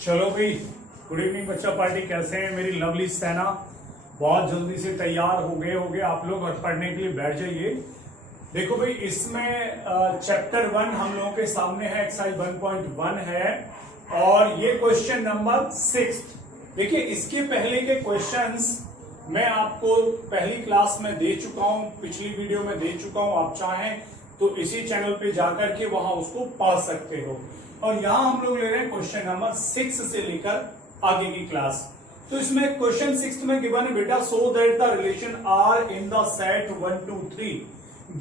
चलो भाई, good evening बच्चा पार्टी। कैसे हैं मेरी लवली सेना? बहुत जल्दी से तैयार हो गए आप लोग और पढ़ने के लिए बैठ जाइए। देखो भाई, इसमें चैप्टर 1 हम लोगों के सामने है, एक्सरसाइज 1.1 है और ये क्वेश्चन नंबर 6। देखिए, इसके पहले के क्वेश्चंस मैं आपको पहली क्लास में दे चुका हूं, पिछली वीडियो में दे चुका हूं। आप चाहें तो इसी चैनल पे जाकर के वहां उसको पा सकते हो। और यहां हम लोग ले रहे हैं क्वेश्चन नंबर 6 से लेकर आगे की क्लास। तो इसमें क्वेश्चन 6 में गिवन है बेटा, so that the relation R in the set 1 2 3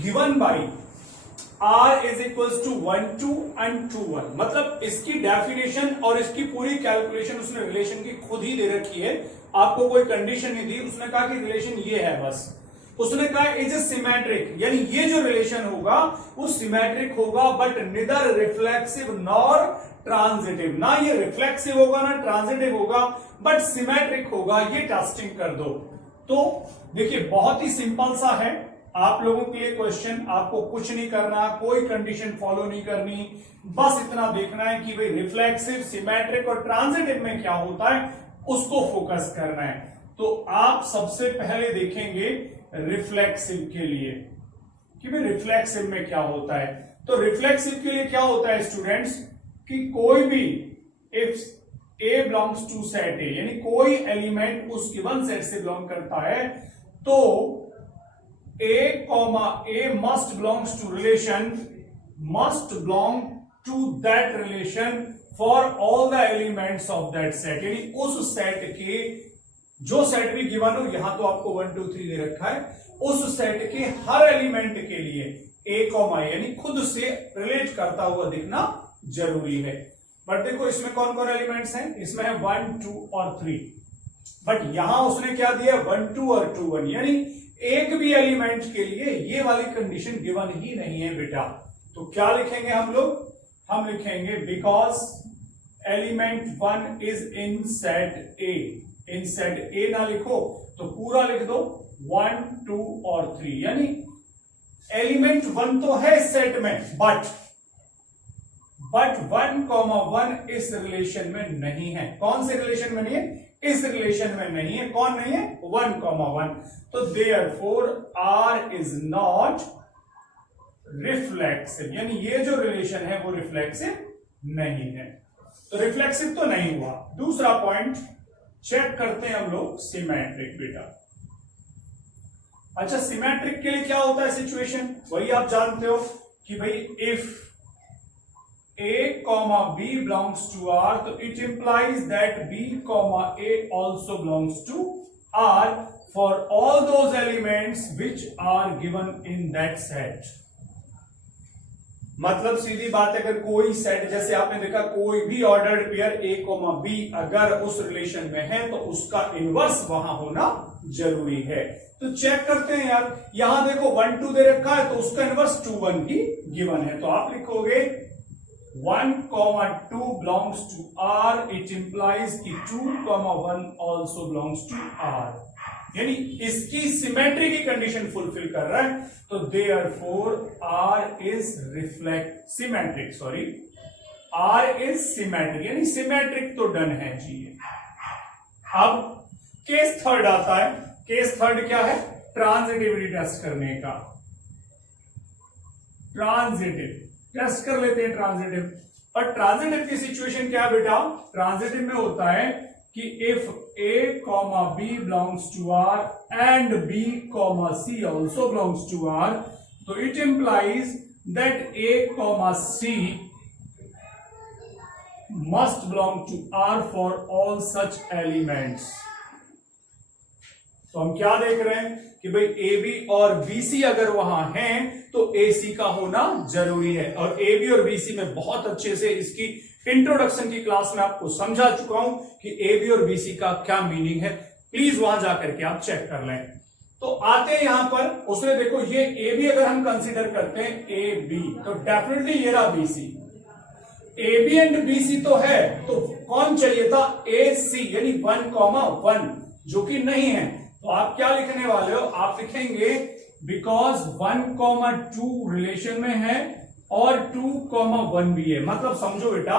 given by r is equals to 1 2 and 2 1। मतलब इसकी डेफिनेशन और इसकी पूरी कैलकुलेशन उसने रिलेशन की खुद ही दे रखी है, आपको कोई कंडीशन नहीं दी। उसने कहा कि रिलेशन ये है, बस उसने कहा इज सिमेट्रिक, यानी ये जो रिलेशन होगा वो सिमेट्रिक होगा, but neither reflexive nor transitive. ना ये रिफ्लेक्सिव होगा ना ट्रांजिटिव होगा, बट सिमेट्रिक होगा। ये टेस्टिंग कर दो। तो देखिए, बहुत ही सिंपल सा है आप लोगों के लिए क्वेश्चन। आपको कुछ नहीं करना, कोई कंडीशन फॉलो नहीं करनी, बस इतना देखना है कि भाई रिफ्लेक्सिव, सिमेट्रिक और ट्रांजिटिव में क्या होता है, उसको फोकस करना है। तो आप सबसे पहले देखेंगे रिफ्लेक्सिव के लिए कि भाई रिफ्लेक्सिव में क्या होता है। तो रिफ्लेक्सिव के लिए क्या होता है स्टूडेंट्स, कि कोई भी if A belongs to set A, यानी कोई एलिमेंट उस गिवन सेट से बिलोंग करता है, तो A comma A must belongs to relation, must belong to that relation for all the elements of that set. यानी उस सेट के जो सेट भी गिवन हो, यहां तो आपको 1 2 3 दे रखा है, उस सेट के हर एलिमेंट के लिए ए कॉमा यानी खुद से रिलेट करता हुआ दिखना जरूरी है। बट देखो, इसमें कौन कौन एलिमेंट्स हैं? इसमें है 1 2 और 3। बट यहां उसने क्या दिया, 1 2 और 2 1, यानी एक भी एलिमेंट के लिए ये वाली कंडीशन गिवन ही नहीं है बेटा। तो क्या लिखेंगे हम लोग? हम लिखेंगे because element 1 is in set A. In set ए ना लिखो तो पूरा लिख दो 1 2 और 3, यानी एलिमेंट 1 तो है सेट में, बट 1 1 इस रिलेशन में नहीं है। कौन से रिलेशन में नहीं है? इस रिलेशन में नहीं है। कौन नहीं है? 1 1। तो therefore R is not reflexive, यानी ये जो रिलेशन है वो रिफ्लेक्सिव नहीं है। तो रिफ्लेक्सिव तो नहीं हुआ। दूसरा पॉइंट चेक करते हैं हम लोग, सिमेट्रिक बेटा। अच्छा, सिमेट्रिक के लिए क्या होता है सिचुएशन? वही आप जानते हो कि भाई if a comma b belongs to r, तो it implies that b comma a also belongs to r for all those elements which are given in that set। मतलब सीधी बात है, अगर कोई सेट, जैसे आपने देखा कोई भी ordered pair a comma b अगर उस रिलेशन में है तो उसका इनवर्स वहां होना जरूरी है। तो चेक करते हैं यार, यहां देखो 1 2 दे रखा है तो उसका इनवर्स 2 1 भी गिवन है। तो आप लिखोगे 1 2 belongs to r, it implies कि 2 1 also belongs to r, यानी इसकी सिमेट्री की कंडीशन फुलफिल कर रहा है। तो therefore r is symmetric, sorry r is symmetric, यानी सिमेट्रिक तो डन है जी। अब केस थर्ड आता है। केस थर्ड क्या है? ट्रांजिटिविटी टेस्ट करने का। ट्रांजिटिव टेस्ट कर लेते हैं ट्रांजिटिव। और ट्रांजिटिव की सिचुएशन क्या है बेटा? ट्रांजिटिव में होता है कि if a comma b belongs to r and b comma c also belongs to r, तो it implies that a comma c must belong to r for all such elements. तो हम क्या देख रहे हैं कि भाई ए बी और बी सी अगर वहां हैं तो ए सी का होना जरूरी है। और ए बी और बी सी में बहुत अच्छे से इसकी इंट्रोडक्शन की क्लास में आपको समझा चुका हूं कि ए बी और बी सी का क्या मीनिंग है। प्लीज वहां जाकर के आप चेक कर लें। तो आते हैं यहां पर, उसने देखो ये ए बी अगर हम कंसीडर करते हैं ए बी, तो डेफिनेटली ये रहा B C. A B and B C तो है, तो कौन चाहिए था? ए सी, यानी 1 1, जो कि नहीं है। तो आप क्या लिखने वाले हो? आप लिखेंगे बिकॉज 1 2 रिलेशन में है और 2 1 भी है। मतलब समझो बेटा,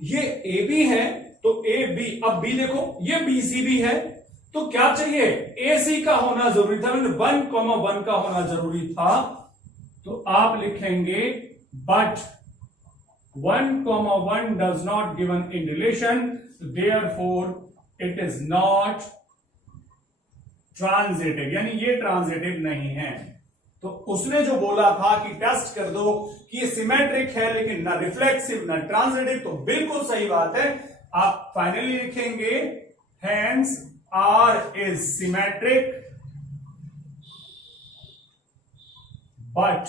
ये ए बी है तो ए बी, अब बी देखो ये बी सी बी है, तो क्या चाहिए, ए सी का होना जरूरी था, 1,1 का होना जरूरी था। तो आप लिखेंगे but 1,1 does not given in relation, therefore it is not transitive, यानी ये ट्रांजिटिव नहीं है। तो उसने जो बोला था कि टेस्ट कर दो कि ये सिमेट्रिक है लेकिन ना रिफ्लेक्सिव ना ट्रांजिटिव, तो बिल्कुल सही बात है। आप फाइनली लिखेंगे hence R is symmetric but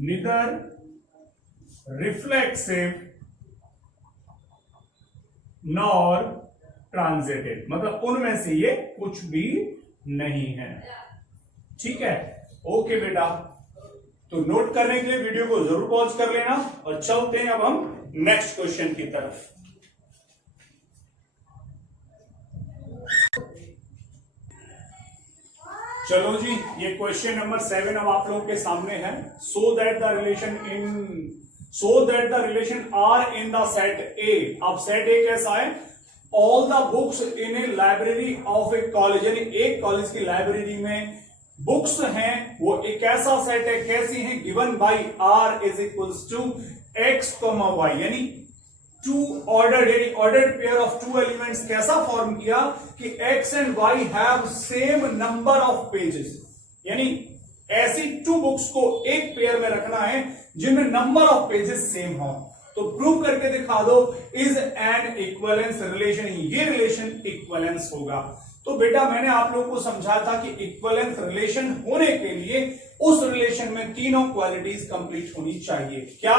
neither reflexive nor transitive, मतलब उनमें से ये कुछ भी नहीं है। ठीक है, ओके बेटा, तो नोट करने के लिए वीडियो को जरूर पॉज कर लेना और चलते हैं अब हम नेक्स्ट क्वेश्चन की तरफ। चलो जी, ये क्वेश्चन नंबर 7 अब आप लोगों के सामने है। So that the relation R in the set A, अब सेट ए कैसा है, all the books in a library of a college, यानी एक कॉलेज की लाइब्रेरी में बुक्स हैं, वो एक ऐसा सेट है, कैसी है, given by R is equals to X comma Y, यानी टू ऑर्डर्ड, यानी ordered pair of two elements कैसा फॉर्म किया कि X and Y have same number of pages, यानी ऐसी टू बुक्स को एक पेयर में रखना है जिनमें नंबर ऑफ पेजेस सेम हो। तो प्रूव करके दिखा दो इज एन इक्विवेलेंस रिलेशन, ये रिलेशन इक्विवेलेंस होगा। तो बेटा मैंने आप लोगों को समझाया था कि इक्विवेलेंस रिलेशन होने के लिए उस रिलेशन में तीनों क्वालिटीज कंप्लीट होनी चाहिए। क्या,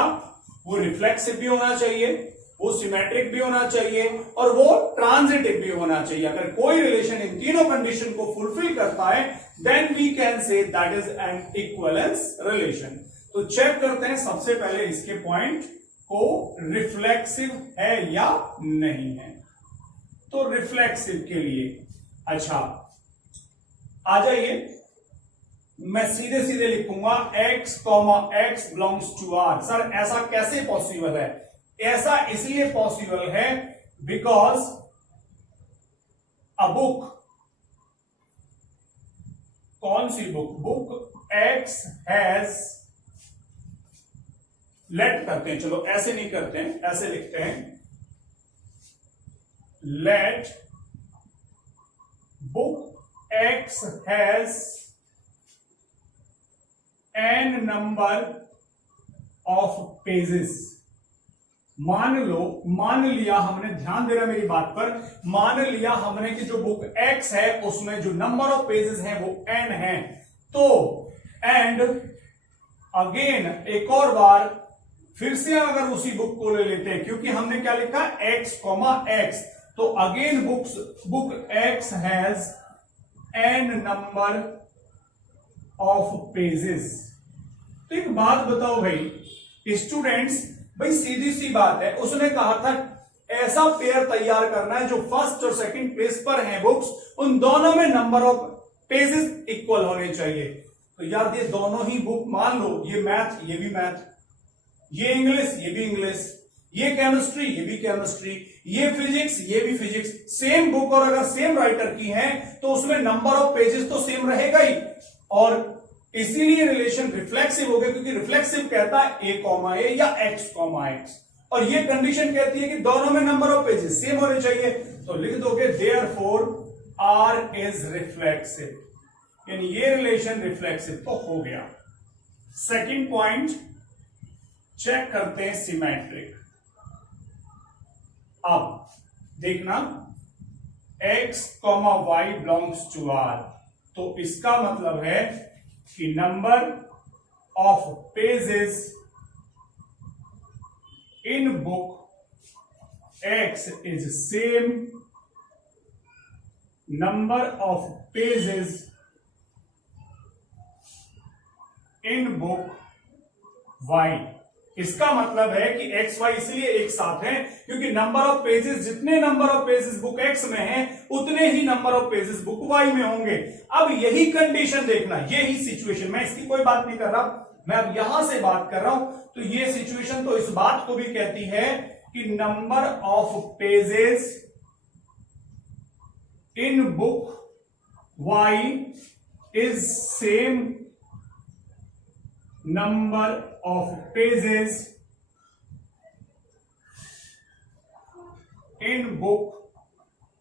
वो रिफ्लेक्सिव भी होना चाहिए, वो सिमेट्रिक भी होना चाहिए और वो ट्रांजिटिव भी होना चाहिए। अगर कोई रिलेशन इन तीनों कंडीशन को फुलफिल करता है then we can say that is an equivalence relation. तो चेक करते हैं सबसे पहले इसके पॉइंट को, रिफ्लेक्सिव है या नहीं है। तो रिफ्लेक्सिव के लिए अच्छा आ जाइए, मैं सीधे सीधे लिखूंगा x comma x belongs to r। Sir ऐसा कैसे पॉसिबल है, ऐसा इसलिए पॉसिबल है बिकॉज अ बुक, कौन सी book, book x has, let करते हैं, चलो ऐसे नहीं करते हैं, ऐसे लिखते हैं, let book x has n number of pages। मान लिया हमने, ध्यान देना मेरी बात पर, मान लिया हमने कि जो बुक x है उसमें जो नंबर ऑफ पेजेस हैं वो n है। तो एंड अगेन एक और बार फिर से अगर उसी बुक को ले लेते हैं, क्योंकि हमने क्या लिखा x कॉमा x, तो again book x has n number of pages. तो एक बात बताओ भाई स्टूडेंट्स, भाई सीधी सी बात है, उसने कहा था ऐसा पेयर तैयार करना है जो फर्स्ट और सेकंड पेज पर हैं बुक्स, उन दोनों में नंबर ऑफ पेजेस इक्वल होने चाहिए। तो यार ये दोनों ही बुक, मान लो ये मैथ ये भी मैथ, ये इंग्लिश ये भी इंग्लिश, ये केमिस्ट्री ये भी केमिस्ट्री, ये फिजिक्स ये भी फिजिक्स, सेम बुक और अगर सेम राइटर की है तो उसमें नंबर ऑफ पेजेस तो सेम रहेगा ही, और इसीलिए रिलेशन रिफ्लेक्सिव हो गया, क्योंकि रिफ्लेक्सिव कहता है ए कॉमा ए या एक्स कॉमा एक्स, और ये कंडीशन कहती है कि दोनों में नंबर ऑफ पेजेस सेम होने चाहिए। तो लिख दोगे देयरफॉर आर इज रिफ्लेक्सिव, यानी ये रिलेशन रिफ्लेक्सिव तो हो गया। सेकंड पॉइंट चेक करते हैं सिमेट्रिक। अब देखना x comma Y belongs to r, तो इसका मतलब है कि number of pages in book x is same number of pages in book y। इसका मतलब है कि एक्स वाई इसलिए एक साथ हैं क्योंकि नंबर ऑफ पेजेस, जितने number of pages book X में हैं उतने ही number of pages book Y में होंगे। अब यही कंडीशन देखना, यही सिचुएशन, मैं इसकी कोई बात नहीं कर रहा, मैं अब यहां से बात कर रहा हूं, तो ये सिचुएशन तो इस बात को भी कहती है कि number of pages in book Y is same number of pages in book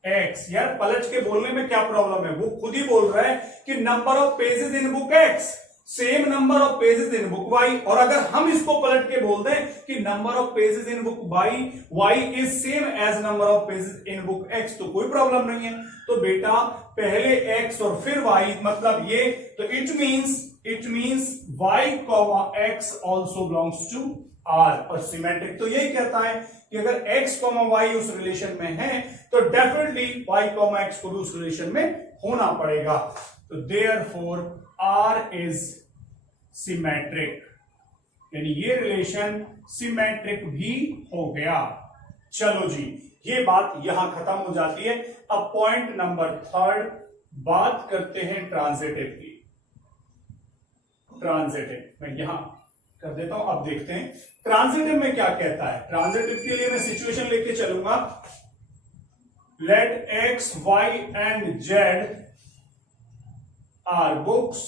X। यार पलट के बोलने में क्या प्रॉब्लम है, वो खुद ही बोल रहा है कि number of pages in book X same number of pages in book Y। और अगर हम इसको पलट के बोल दें कि number of pages in book Y is same as number of pages in book X, तो कोई प्रॉब्लम नहीं है। तो बेटा पहले X और फिर Y, मतलब ये, तो it means Y, X also belongs to R। और सिमेट्रिक तो यही कहता है कि अगर X, Y उस रिलेशन में है तो डेफिनेटली Y, X को भी उस रिलेशन में होना पड़ेगा। तो देयरफॉर R इज सिमेट्रिक, यानी ये रिलेशन सिमेट्रिक भी हो गया। चलो जी, ये बात यहां खत्म हो जाती है। अब पॉइंट नंबर 3 बात करते हैं ट्रांजिटिव की। ट्रांजिटिव मैं यहां कर देता हूं, अब देखते हैं ट्रांजिटिव में क्या कहता है। ट्रांजिटिव के लिए मैं सिचुएशन लेके चलूंगा। Let X, Y and Z are books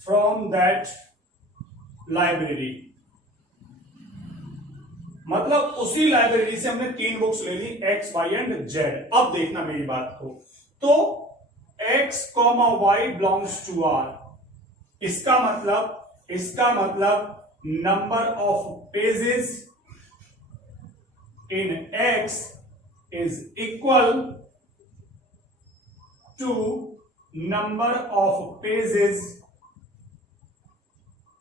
from that library. मतलब उसी लाइब्रेरी से हमने 3 बुक्स ले ली, X, Y एंड Z। अब देखना मेरी बात को, तो X, Y belongs to R। इसका मतलब number of pages in X is equal to number of pages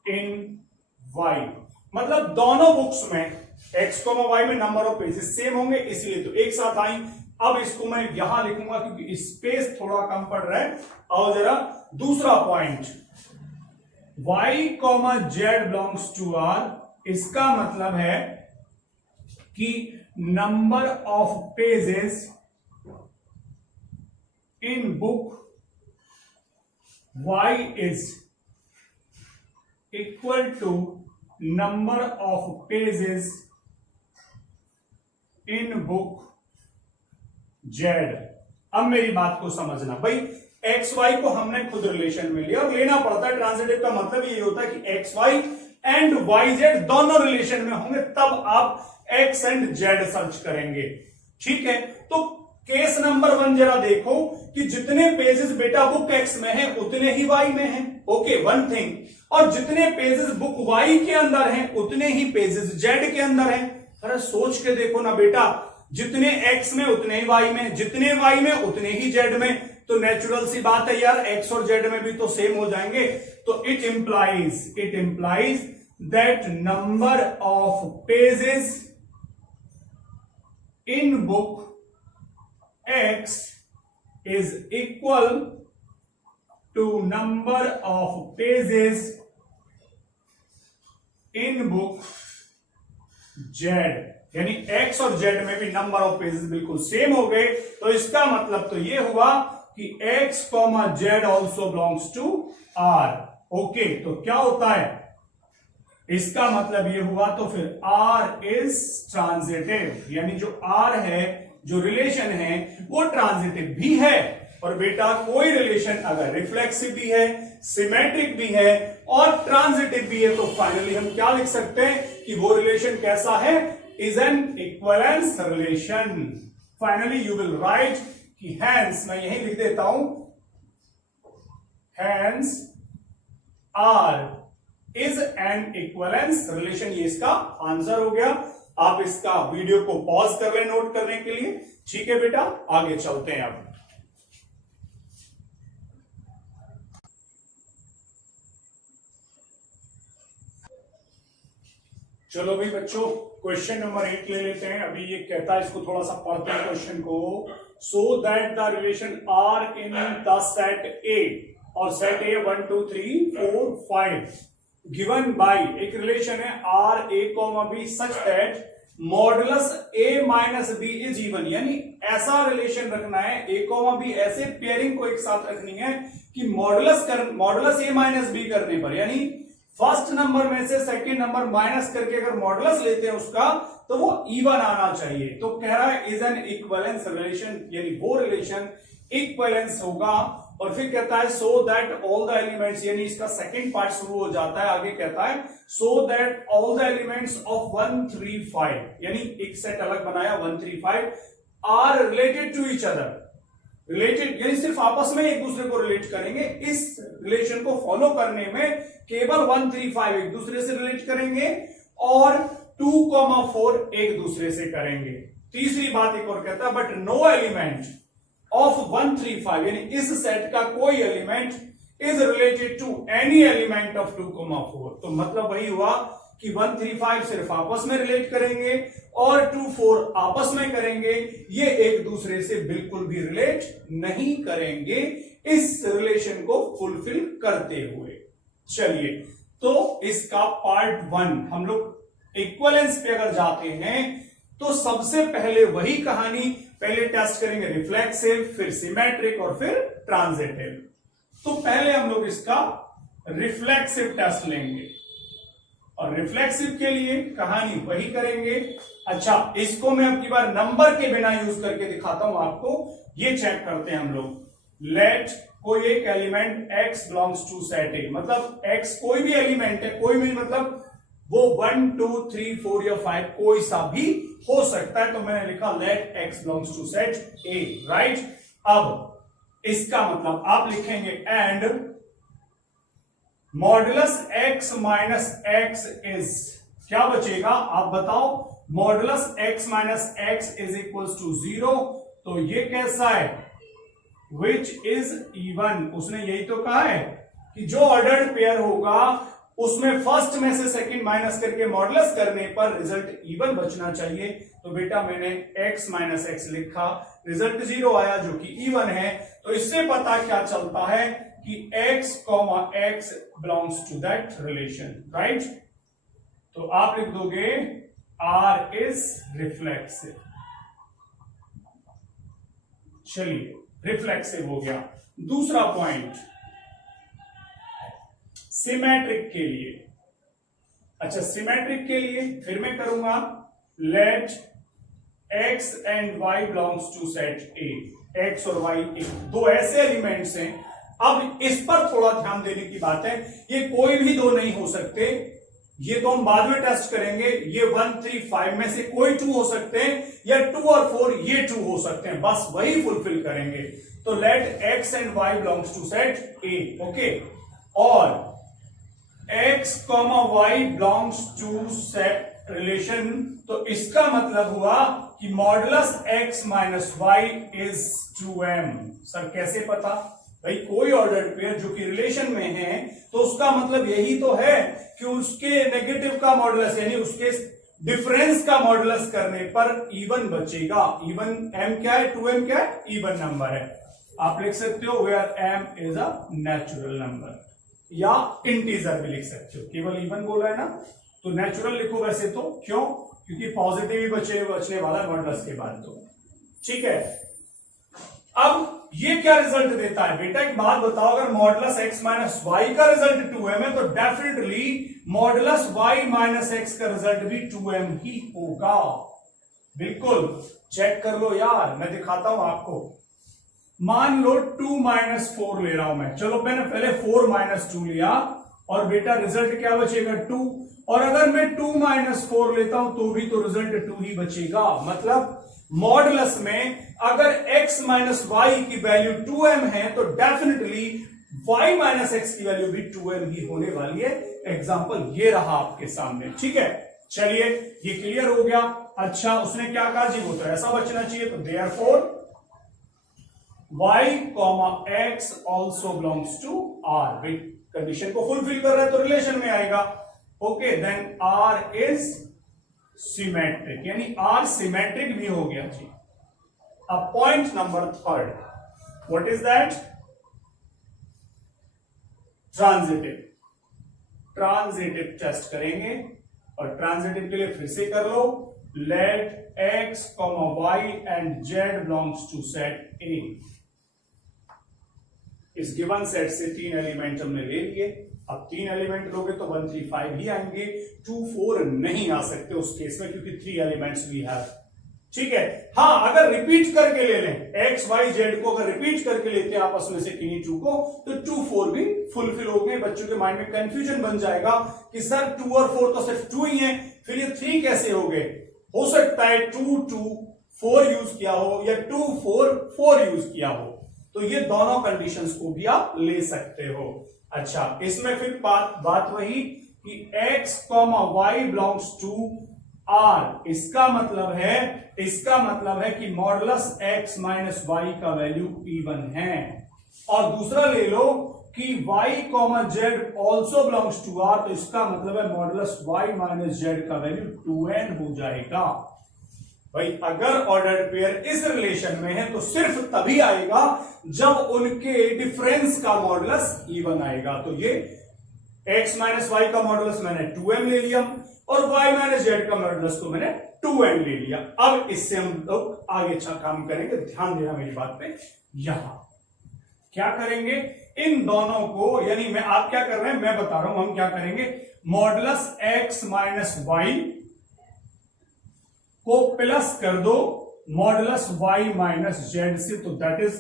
in Y। मतलब दोनों बुक्स में X, Y में नंबर ऑफ पेजेस सेम होंगे, इसलिए तो एक साथ आई। अब इसको मैं यहां लिखूंगा क्योंकि स्पेस थोड़ा कम पड़ रहा है। और जरा दूसरा point, Y, Z belongs to R। इसका मतलब है कि number of pages in book Y is equal to number of pages in book Z। अब मेरी बात को समझना भाई, X, Y को हमने खुद रिलेशन में लिया और लेना पड़ता है। ट्रांजिटिव का मतलब ये होता है कि X, Y and Y, Z दोनों रिलेशन में होंगे, तब आप X एंड Z सर्च करेंगे। ठीक है, तो केस नंबर 1 जरा देखो कि जितने पेजेस बेटा बुक X में है उतने ही Y में हैं। Okay, one thing. और जितने पेजेस बुक Y के अंदर हैं उतने ही पेजेस Z के अंदर हैं। अरे सोच के देखो ना बेटा, जितने X में उतने ही Y में, जितने Y में उतने ही Z में। तो नेचुरल सी बात है यार, X और Z में भी तो सेम हो जाएंगे। तो it implies that number of pages in book X is equal to number of pages in book Z। यानी X और Z में भी नंबर ऑफ पेजेस बिल्कुल सेम हो गए। तो इसका मतलब तो ये हुआ कि X, Z also belongs to R। Okay, तो क्या होता है, इसका मतलब ये हुआ, तो फिर R इज ट्रांजिटिव, यानी जो R है, जो रिलेशन है वो ट्रांजिटिव भी है। और बेटा कोई रिलेशन अगर रिफ्लेक्सिव भी है, सिमेट्रिक भी है और ट्रांजिटिव भी है, तो फाइनली हम क्या लिख सकते हैं कि वो रिलेशन कैसा है, is an equivalence relation. Finally you will write कि हैंस, मैं यही लिख देता हूं, hence R is an equivalence relation. ये इसका आंसर हो गया। आप इसका वीडियो को पॉज कर लें नोट करने के लिए। ठीक है बेटा, आगे चलते हैं। अब चलो भाई बच्चों, क्वेश्चन नंबर 8 ले लेते हैं। अभी ये कहता है, इसको थोड़ा सा पढ़ते हैं क्वेश्चन को। So that the relation R in the set A, और सेट ए 1 2 3 4 5 गिवन बाय, एक रिलेशन है R A comma B such that modulus A minus B is even, यानी ऐसा रिलेशन रखना है, ए कॉमा बी ऐसे pairing को एक साथ रखनी है कि मॉडुलस ए माइनस बी करने पर, यानी फर्स्ट नंबर में से सेकंड नंबर माइनस करके अगर मॉडुलस लेते हैं उसका तो वो इवन आना चाहिए। तो कह रहा है इज एन इक्विवेलेंस रिलेशन, यानी वो रिलेशन इक्विवेलेंस होगा। और फिर कहता है so that all the elements, यानी इसका सेकंड पार्ट शुरू हो जाता है, आगे कहता है so that all the elements of 1 3 5, यानी एक सेट अलग बनाया 1 3 5 are related to each other, related यानी सिर्फ आपस में एक दूसरे को रिलेट करेंगे। इस रिलेशन को फॉलो करने में केवल 1 3 5 एक दूसरे से रिलेट करेंगे और 2,4 एक दूसरे से करेंगे। तीसरी बात एक और कहता है बट नो एलिमेंट ऑफ 1 3 5, यानी इस सेट का कोई element is related to any element of 2,4। तो मतलब वही हुआ कि 1 3 5 सिर्फ आपस में रिलेट करेंगे और 2 4 आपस में करेंगे, ये एक दूसरे से बिल्कुल भी रिलेट नहीं करेंगे इस रिलेशन को फुलफिल करते हुए। चलिए, तो इसका पार्ट 1 हम लोग इक्विवेलेंस पे अगर जाते हैं तो सबसे पहले वही कहानी, पहले टेस्ट करेंगे रिफ्लेक्सिव, फिर सिमेट्रिक और फिर ट्रांजिटिव। तो पहले हम लोग इसका रिफ्लेक्सिव टेस्ट लेंगे और रिफ्लेक्सिव के लिए कहानी वही करेंगे। अच्छा, इसको मैं अब की बार नंबर के बिना यूज करके दिखाता हूं आपको। ये चेक करते हैं हम लोग, लेट कोई एक element x belongs to set A, मतलब x कोई भी एलिमेंट है, कोई भी मतलब वो 1 2 3 4 या 5 कोई सा भी हो सकता है। तो मैंने लिखा let x belongs to set A, right. अब इसका मतलब आप लिखेंगे and modulus x minus x is, क्या बचेगा आप बताओ, modulus x minus x is equals to 0। तो ये कैसा है, विच इज इवन। उसने यही तो कहा है कि जो ऑर्डर्ड पेयर होगा उसमें फर्स्ट में से सेकंड माइनस करके मॉडुलस करने पर रिजल्ट इवन बचना चाहिए। तो बेटा मैंने x माइनस x लिखा, रिजल्ट 0 आया जो कि इवन है। तो इससे पता क्या चलता है कि x, x belongs to that relation, right. तो आप लिख दोगे R इज रिफ्लेक्सिव। चलिए, रिफ्लेक्सिव हो गया। दूसरा पॉइंट सिमेट्रिक के लिए। अच्छा, सिमेट्रिक के लिए फिर मैं करूंगा let x and y belongs to set A. x और y दो ऐसे एलिमेंट्स हैं। अब इस पर थोड़ा ध्यान देने की बात है, ये कोई भी दो नहीं हो सकते, ये तो हम बाद में टेस्ट करेंगे। ये 1 3 5 में से कोई 2 हो सकते हैं या 2 और 4 ये 2 हो सकते हैं, बस वही फुलफिल करेंगे। तो let x and y belongs to set A, okay, और x, y belongs to set relation. तो इसका मतलब हुआ कि modulus x minus Y is 2m। Sir कैसे पता? भाई कोई ऑर्डर्ड पेयर जो कि रिलेशन में है तो उसका मतलब यही तो है कि उसके नेगेटिव का मॉडुलस यानी उसके डिफरेंस का मॉडुलस करने पर इवन बचेगा। इवन m क्या है, 2m क्या है, इवन नंबर है। आप लिख सकते हो where m is a natural number, या इंटीजर भी लिख सकते हो। केवल इवन बोला है ना, तो नेचुरल लिखो वैसे तो, क्यों? क्योंकि पॉजिटिव ही बचने वाला मॉडुलस के बाद। तो ठीक है, अब ये क्या रिजल्ट देता है बेटा, एक बात बताओ, अगर मॉडुलस x माइनस वाई का रिजल्ट 2m है तो definitely modulus y minus x का रिजल्ट भी 2m ही होगा। बिल्कुल चेक कर लो यार, मैं दिखाता हूं आपको। मान लो 2 माइनस 4 ले रहा हूं मैं, चलो मैंने पहले 4 माइनस 2 लिया और बेटा रिजल्ट क्या बचेगा, 2। और अगर मैं 2 माइनस 4 लेता हूं तो भी तो रिजल्ट 2 ही बचेगा। मतलब मॉडुलस में अगर x माइनस वाई की वैल्यू 2m है तो डेफिनेटली y माइनस x की वैल्यू भी 2m ही होने वाली है। एग्जांपल ये रहा आपके सामने, ठीक है। चलिए ये क्लियर हो गया। अच्छा, उसने क्या कहा जी, वो तो ऐसा बचना चाहिए, तो therefore y, x also belongs to R। Condition को फुलफिल कर रहा है तो रिलेशन में आएगा। Okay, then R is symmetric, यानी R सिमेट्रिक भी हो गया जी। अब point number 3, what is that, transitive. Transitive test करेंगे और ट्रांजिटिव के लिए फिर से कर लो, let x, y and z belongs to set A। इस गिवन सेट से 3 एलिमेंट हमने ले लिए। अब 3 एलिमेंट लोगे तो 1 3 5 ही आएंगे, 2 4 नहीं आ सकते उस केस में, क्योंकि 3 एलिमेंट्स भी है। ठीक है। हाँ, अगर रिपीट करके ले लें x y z को, अगर रिपीट करके लेते हैं आपस में से किन्हीं 2 को, तो 2 4 भी फुलफिल हो गए। बच्चों के माइंड में कंफ्यूजन बन जाएगा कि सर 2 और 4 तो सिर्फ 2 ही हैं, फिर ये 3 कैसे हो गए। हो सकता है 2 2 4 यूज किया हो या 2 4 4 यूज किया हो, तो ये दोनों कंडीशंस को भी आप ले सकते हो। अच्छा, इसमें फिर बात वही कि x, y belongs to R। इसका मतलब है कि मॉडुलस x माइनस y का वैल्यू इवन है। और दूसरा ले लो कि y, z also belongs to R, तो इसका मतलब है मॉडुलस y माइनस z का वैल्यू 2n हो जाएगा। भाई अगर ऑर्डर्ड पेयर इस रिलेशन में है तो सिर्फ तभी आएगा जब उनके डिफरेंस का मॉडुलस इवन आएगा। तो ये x माइनस वाई का मॉडुलस मैंने 2m ले लिया और y माइनस z का मॉडुलस को मैंने 2n ले लिया। अब इससे हम लोग आगे अच्छा काम करेंगे, ध्यान देना मेरी बात पे। यहां क्या करेंगे, इन दोनों को, यानी आप क्या कर रहे हैं मैं बता रहा हूं, हम क्या करेंगे, मॉडुलस x माइनस वाई को प्लस कर दो मॉडुलस y माइनस जेड से, तो दैट इज,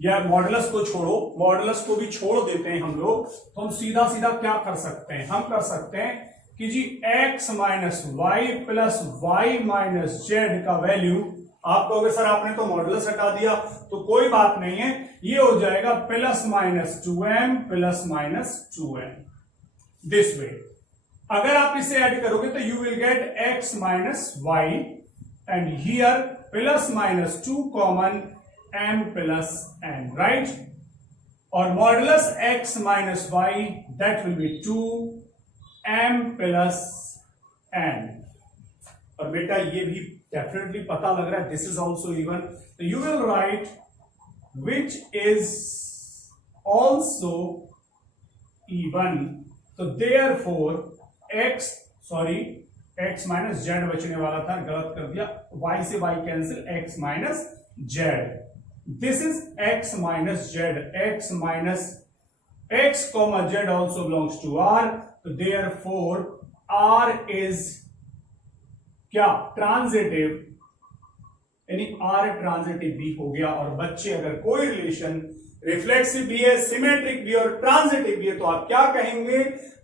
या मॉडुलस को छोड़ो, मॉडुलस को भी छोड़ देते हैं हम लोग, तो हम सीधा सीधा क्या कर सकते हैं, हम कर सकते हैं कि जी x minus Y plus Y minus Z का वैल्यू, आप कहोगे सर आपने तो मॉडुलस हटा दिया, तो कोई बात नहीं है, ये हो जाएगा plus minus 2m plus minus 2n, this way. अगर आप इसे ऐड करोगे तो you will get x minus Y and here plus minus 2 common m plus n, right. और modulus x minus Y that will be 2m plus n। और बेटा ये भी डेफिनेटली पता लग रहा है दिस इज ऑल्सो इवन, तो you will write which is also even. तो देयरफॉर x माइनस जेड बचने वाला था, गलत कर दिया, y से y cancel, x minus Z, this is x minus Z, x comma Z also belongs to r, तो देयरफॉर r इज क्या, ट्रांजिटिव, यानी r ट्रांजिटिव भी हो गया। और बच्चे अगर कोई रिलेशन रिफ्लेक्सिव भी है, सिमेट्रिक भी और ट्रांजिटिव भी है, तो आप क्या कहेंगे,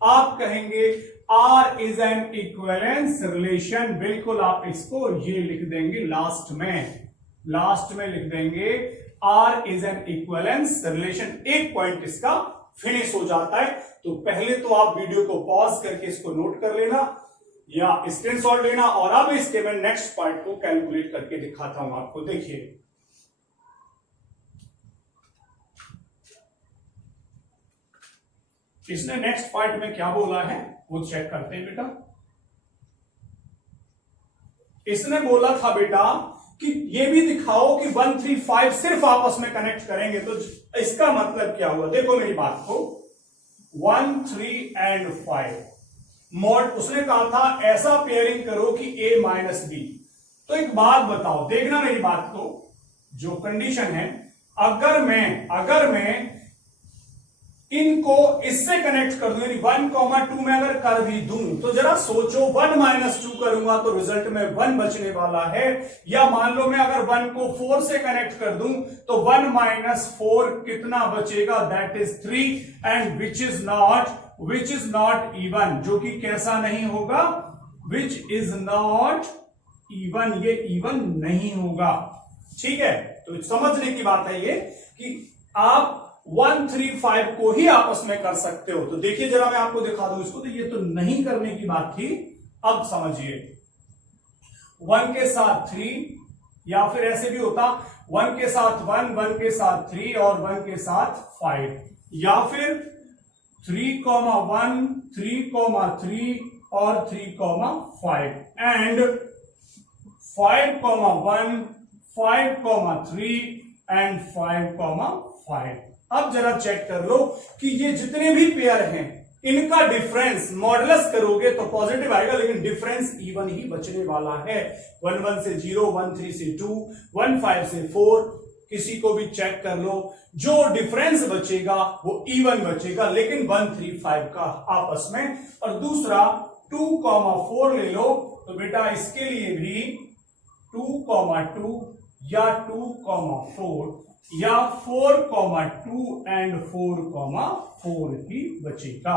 आप कहेंगे R is an equivalence relation. बिल्कुल आप इसको ये लिख देंगे लास्ट में लिख देंगे R is an equivalence relation. एक पॉइंट इसका फिनिश हो जाता है। तो पहले तो आप वीडियो को पॉज करके इसको नोट कर लेना या स्क्रीनशॉट लेना, और अब इसके मैं नेक्स्ट पार्ट को कैलकुलेट करके दिखाता हूं आपको। देखिए इसने नेक्स्ट पार्ट में क्या बोला है वो चेक करते हैं बेटा। इसने बोला था बेटा कि ये भी दिखाओ कि 1 3 5 सिर्फ आपस में कनेक्ट करेंगे, तो इसका मतलब क्या हुआ, देखो मेरी बात को, 1 3 एंड 5 मॉड, उसने कहा था ऐसा पेयरिंग करो कि a माइनस बी। तो एक बात बताओ, देखना मेरी बात को, जो कंडीशन है, अगर मैं इनको इससे कनेक्ट कर दूं, 1,2 में अगर कर भी दूं, तो जरा सोचो 1 माइनस 2 करूंगा तो रिजल्ट में 1 बचने वाला है, या मान लो मैं अगर 1 को 4 से कनेक्ट कर दूं तो 1 माइनस 4 कितना बचेगा, that is 3, and which is not even, जो कि कैसा नहीं होगा, विच इज नॉट इवन, ये इवन नहीं होगा। ठीक है, तो समझने की बात है ये कि आप 1 3 5 को ही आपस में कर सकते हो। तो देखिए जरा मैं आपको दिखा दूं इसको, तो ये तो नहीं करने की बात थी। अब समझिए, 1 के साथ 3, या फिर ऐसे भी होता 1 के साथ 1, 1 के साथ 3 और 1 के साथ 5, या फिर 3,1 3,3 और 3,5 एंड 5,1 5,3 एंड 5,5। अब जरा चेक कर लो कि ये जितने भी पेयर हैं इनका डिफरेंस मॉडुलस करोगे तो पॉजिटिव आएगा, लेकिन डिफरेंस इवन ही बचने वाला है। 1 1 से 0, 1 3 से 2, 1 5 से 4, किसी को भी चेक कर लो, जो डिफरेंस बचेगा वो इवन बचेगा, लेकिन 1 3 5 का आपस में। और दूसरा 2,4 ले लो, तो बेटा इसके लिए भी 2,2 या 2,4 या 4,2 एंड 4,4 ही बचेगा।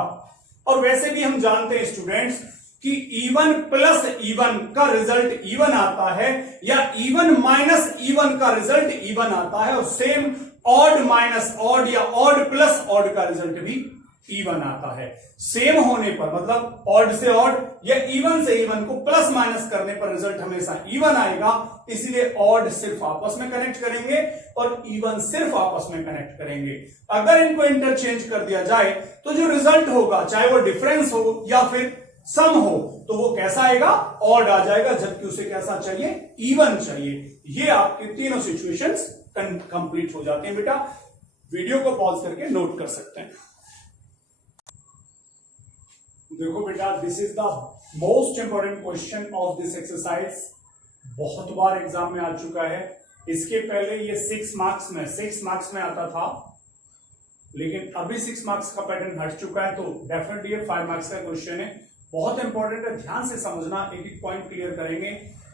और वैसे भी हम जानते हैं स्टूडेंट्स कि इवन प्लस इवन का रिजल्ट इवन आता है, या इवन माइनस इवन का रिजल्ट इवन आता है, और सेम ऑड माइनस ऑड या ऑड प्लस ऑड का रिजल्ट भी इवन आता है। सेम होने पर मतलब ऑड से ऑड या इवन से इवन को प्लस माइनस करने पर रिजल्ट हमेशा इवन आएगा, इसलिए ऑड सिर्फ आपस में कनेक्ट करेंगे और इवन सिर्फ आपस में कनेक्ट करेंगे। अगर इनको इंटरचेंज कर दिया जाए तो जो रिजल्ट होगा, चाहे वो डिफरेंस हो या फिर सम हो, तो वो कैसा आएगा, ऑड आ जाएगा, जबकि उसे कैसा चाहिए, इवन चाहिए। ये आपके तीनों सिचुएशंस कंप्लीट हो जाते हैं। बेटा वीडियो को पॉज करके नोट कर सकते हैं। देखो बेटा, this is the most important question of this exercise. बहुत बार एग्जाम में आ चुका है। इसके पहले ये 6 मार्क्स में आता था, लेकिन अभी 6 मार्क्स का पैटर्न हट चुका है, तो डेफिनेटली ये 5 मार्क्स का क्वेश्चन है। बहुत इंपॉर्टेंट है, ध्यान से समझना, एक एक पॉइंट क्लियर करेंगे,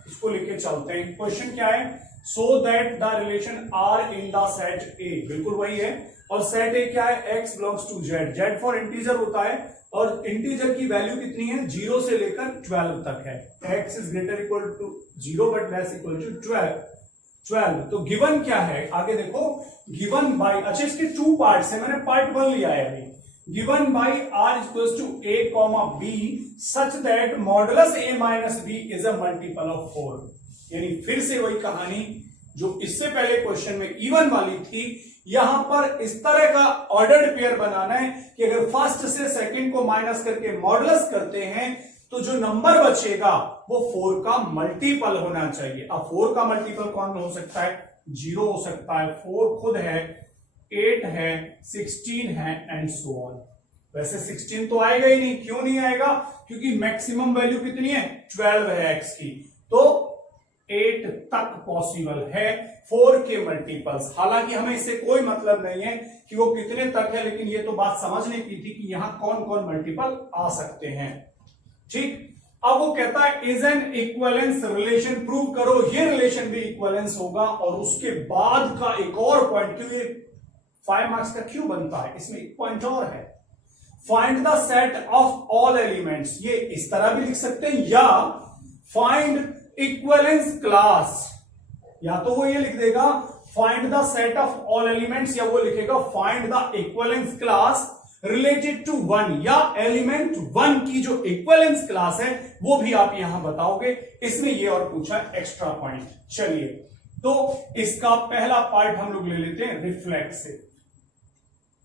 इसको लेके चलते हैं। क्वेश्चन क्या है, so that the relation R in the set A, बिल्कुल वही है। और सेट ए क्या है, x belongs to z, z for integer होता है, और इंटीजर की वैल्यू कितनी है, 0 से लेकर 12 तक है। x is greater equal to 0 but less equal to 12। तो गिवन क्या है, आगे देखो, गिवन बाय, अच्छा इसके 2 पार्ट्स है, मैंने पार्ट 1 लिया है अभी। Given by r equals to a, b such that modulus a minus b is a multiple of 4। यानी फिर से वही कहानी जो इससे पहले क्वेश्चन में इवन वाली थी, यहां पर इस तरह का ऑर्डर्ड पेयर बनाना है कि अगर फर्स्ट से सेकंड को माइनस करके मॉडुलस करते हैं तो जो नंबर बचेगा वो 4 का मल्टीपल होना चाहिए। अब 4 का मल्टीपल कौन हो सकता है, 0 हो सकता है, 4 खुद है, 8 है, 16 है एंड सो ऑन। वैसे 16 तो आएगा ही नहीं, क्यों नहीं आएगा, क्योंकि मैक्सिमम वैल्यू कितनी है, 12 है x की, तो 8 तक पॉसिबल है 4 के मल्टीपल्स। हालांकि हमें इससे कोई मतलब नहीं है कि वो कितने तक है, लेकिन ये तो बात समझने की थी कि यहां कौन कौन मल्टीपल आ सकते हैं। ठीक, अब वो कहता है is an equivalence relation prove करो, ये रिलेशन भी इक्विवेलेंस होगा। और उसके बाद का एक और पॉइंट, क्यों ये 5 मार्क्स का क्यों बनता है, इसमें एक पॉइंट और है, find the set of all elements. ये इस तरह भी लिख सकते हैं, या फाइंड इक्विवेलेंस क्लास, या तो वो ये लिख देगा find the set of all elements, या वो लिखेगा find the equivalence class related to 1, या एलिमेंट 1 की जो इक्विवेलेंस क्लास है वो भी आप यहां बताओगे। इसमें ये और पूछा एक्स्ट्रा पॉइंट। चलिए, तो इसका पहला पार्ट हम लोग ले लेते हैं रिफ्लेक्सिव।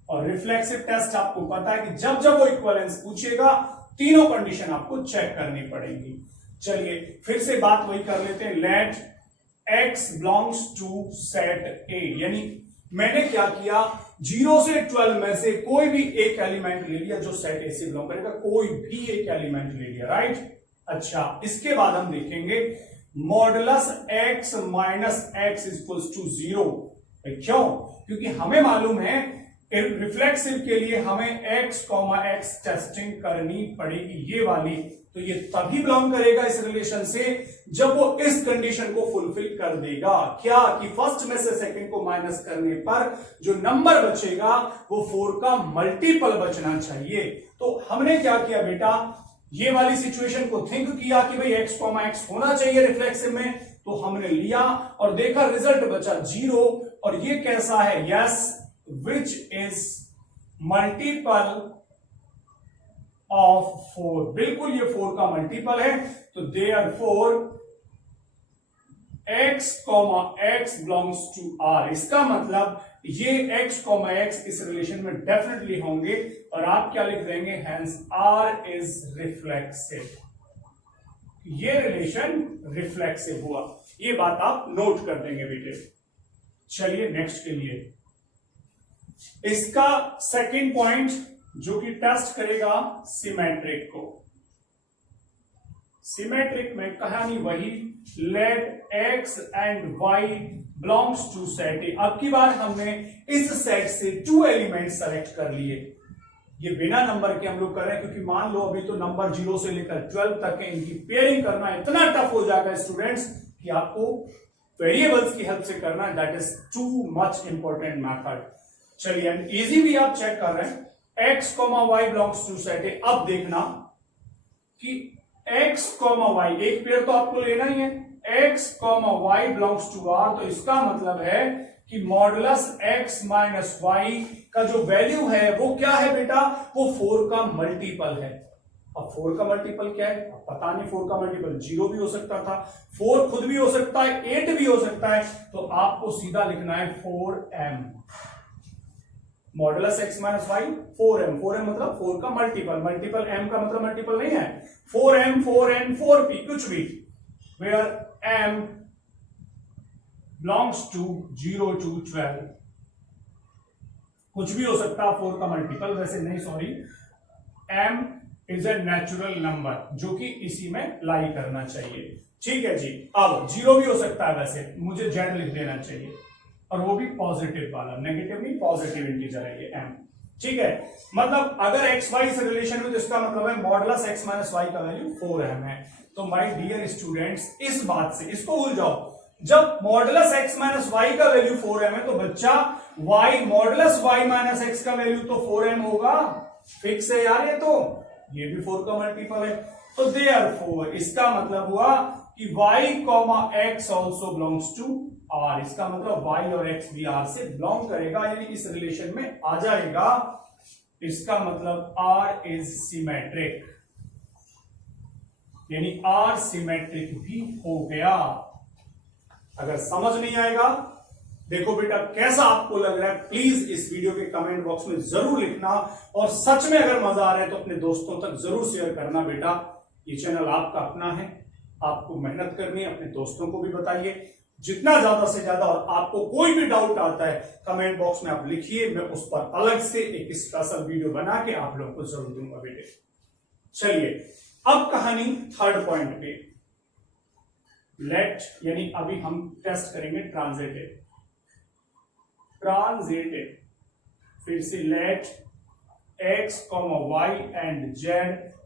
और रिफ्लेक्सिव टेस्ट आपको पता है कि जब जब वो इक्विवेलेंस पूछेगा तीनों कंडीशन आपको चेक करनी पड़ेगी। चलिए फिर से बात वही कर लेते हैं, let x belongs to set A, यानी मैंने क्या किया, 0 से 12 में से कोई भी एक एलिमेंट ले लिया जो सेट ए से बिलोंग करेगा, कोई भी एक एलिमेंट ले लिया, राइट। अच्छा, इसके बाद हम देखेंगे modulus x minus x equals to 0। क्यों, क्योंकि हमें मालूम है रिफ्लेक्सिव के लिए हमें x, x टेस्टिंग करनी पड़ेगी, ये वाली। तो ये तभी बिलोंग करेगा इस रिलेशन से जब वो इस कंडीशन को फुलफिल कर देगा, क्या कि फर्स्ट में से सेकंड को माइनस करने पर जो नंबर बचेगा वो 4 का मल्टीपल बचना चाहिए। तो हमने क्या किया बेटा, ये वाली सिचुएशन को थिंक किया कि भाई x, x होना चाहिए रिफ्लेक्सिव में, तो हमने लिया और देखा रिजल्ट बचा 0। और ये कैसा है, yes which is multiple of 4, बिल्कुल ये 4 का मल्टीपल है। तो therefore x, x belongs to r, इसका मतलब ये x, x इस रिलेशन में डेफिनेटली होंगे। और आप क्या लिख देंगे, हेंस r इज रिफ्लेक्सिव, ये रिलेशन रिफ्लेक्सिव हुआ। ये बात आप नोट कर देंगे बेटे। चलिए नेक्स्ट के लिए, इसका सेकंड पॉइंट जो कि टेस्ट करेगा सिमेट्रिक को। सिमेट्रिक में कहानी वही, let X and Y belongs to set A. अब की बार हमने इस सेट से 2 एलिमेंट सेलेक्ट कर लिए। ये बिना नंबर के हम लोग कर रहे हैं क्योंकि मान लो अभी तो नंबर 0 से लेकर 12 तक है, इनकी पेयरिंग करना इतना टफ हो जाएगा स्टूडेंट्स कि आपको वेरिएबल्स की हेल्प से करना है। That is too much important method. चलिए इजी भी आप चेक कर रहे हैं, x, y belongs to set A. अब देखना कि x, y एक पेयर तो आपको लेना ही है, x, y belongs to r, तो इसका मतलब है कि मॉडुलस x माइनस वाई का जो वैल्यू है वो क्या है बेटा, वो 4 का मल्टीपल है। अब 4 का मल्टीपल क्या है पता नहीं, 4 का मल्टीपल 0 भी हो सकता था, 4 खुद भी हो सकता है, 8 भी हो सकता है, तो आपको सीधा लिखना है 4m। Modulus x minus Y 4m, 4m मतलब 4 का मल्टीपल, मल्टीपल m का मतलब मल्टीपल नहीं है, 4m 4n 4p कुछ भी, where m belongs to 0 to 12, कुछ भी हो सकता है 4 का मल्टीपल, वैसे नहीं sorry, m is a natural number जो कि इसी में लाई करना चाहिए। ठीक है जी। अब 0 भी हो सकता है, वैसे मुझे z लिख देना चाहिए, और वो भी पॉजिटिव वाला, नेगेटिव नहीं पॉजिटिव इंटीजर है ये m। ठीक है, मतलब अगर x y से रिलेशन में, तो इसका मतलब है मॉडुलस x माइनस वाई का वैल्यू 4m है। तो माय डियर स्टूडेंट्स, इस बात से इसको भूल जाओ, जब मॉडुलस x माइनस वाई का वैल्यू 4m है तो बच्चा y modulus y minus x का वैल्यू तो 4m होगा, फिक्स है यार, ये भी 4 का मल्टीपल है। तो देयरफॉर इसका मतलब हुआ कि y, x also belongs to r, इसका मतलब y और x भी r से बिलोंग करेगा, यानी इस रिलेशन में आ जाएगा। इसका मतलब r इज सिमेट्रिक, यानी r सिमेट्रिक भी हो गया। अगर समझ नहीं आएगा, देखो बेटा कैसा आपको लग रहा है, प्लीज इस वीडियो के कमेंट बॉक्स में जरूर लिखना, और सच में अगर मजा आ रहा है तो अपने दोस्तों तक जरूर शेयर करना। बेटा ये चैनल आपका अपना है, आपको मेहनत करनी है, अपने दोस्तों को भी बताइए जितना ज्यादा से ज्यादा, और आपको कोई भी डाउट आता है कमेंट बॉक्स में आप लिखिए, मैं उस पर अलग से एक स्पेशल वीडियो बना के आप लोगों को जरूर दूंगा बेटे। चलिए अब कहानी थर्ड पॉइंट पे, लेट, यानी अभी हम टेस्ट करेंगे ट्रांजिटिव। फिर से let x, y and z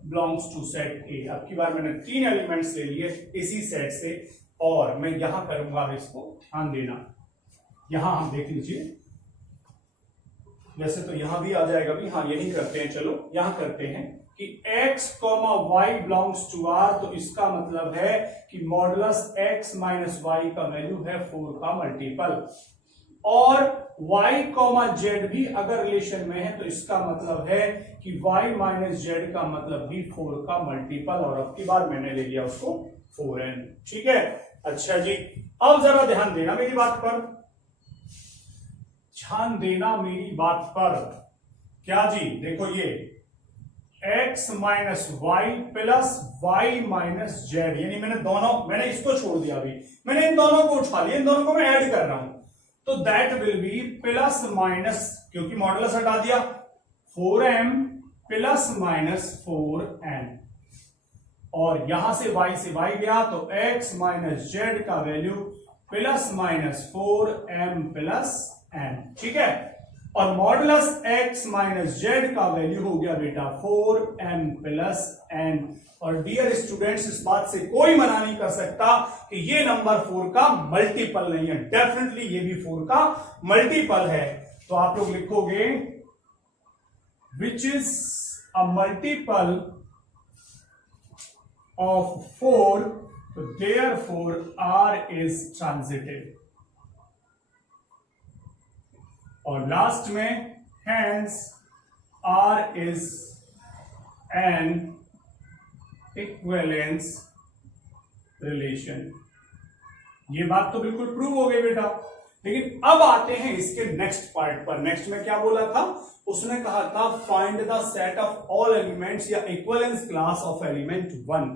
belongs to set A. अब की बार मैंने 3 एलिमेंट्स ले लिए इसी सेट से, और मैं यहां करूंगा, इसको ध्यान देना। यहां हम देख लीजिए, वैसे तो यहां भी आ जाएगा भी, हाँ यही करते हैं, चलो यहां करते हैं कि x, y belongs to r, तो इसका मतलब है कि मॉडुलस x माइनस वाई का वैल्यू है 4 का मल्टीपल, और y, z भी अगर रिलेशन में है तो इसका मतलब है कि y माइनस z का मतलब भी 4 का मल्टीपल, और अब की बार मैंने ले लिया उसको 4n। ठीक है, अच्छा जी। अब जरा ध्यान देना मेरी बात पर, ध्यान देना मेरी बात पर। क्या जी, देखो ये x minus Y plus Y minus Z, यानी मैंने इसको छोड़ दिया, अभी मैंने इन दोनों को उठा लिया, इन दोनों को मैं ऐड कर रहा हूं, तो that will B plus minus, क्योंकि मॉडुलस हटा दिया, 4m प्लस माइनस 4n, और यहां से y से y गया तो x माइनस जेड का value plus minus 4m plus n। ठीक है, और मॉडुलस x माइनस जेड का वैल्यू हो गया बेटा 4m प्लस n। और डियर स्टूडेंट्स, इस बात से कोई मना नहीं कर सकता कि ये नंबर 4 का मल्टीपल नहीं है, डेफिनेटली ये भी 4 का मल्टीपल है। तो आप लोग लिखोगे which is a multiple of 4, तो देयरफॉर r इज ट्रांजिटिव, और लास्ट में hence r is an equivalence relation. ये बात तो बिल्कुल प्रूव हो गई बेटा, लेकिन अब आते हैं इसके नेक्स्ट पार्ट पर। नेक्स्ट में क्या बोला था, उसने कहा था find the set of all elements या इक्विवेलेंस क्लास ऑफ एलिमेंट 1।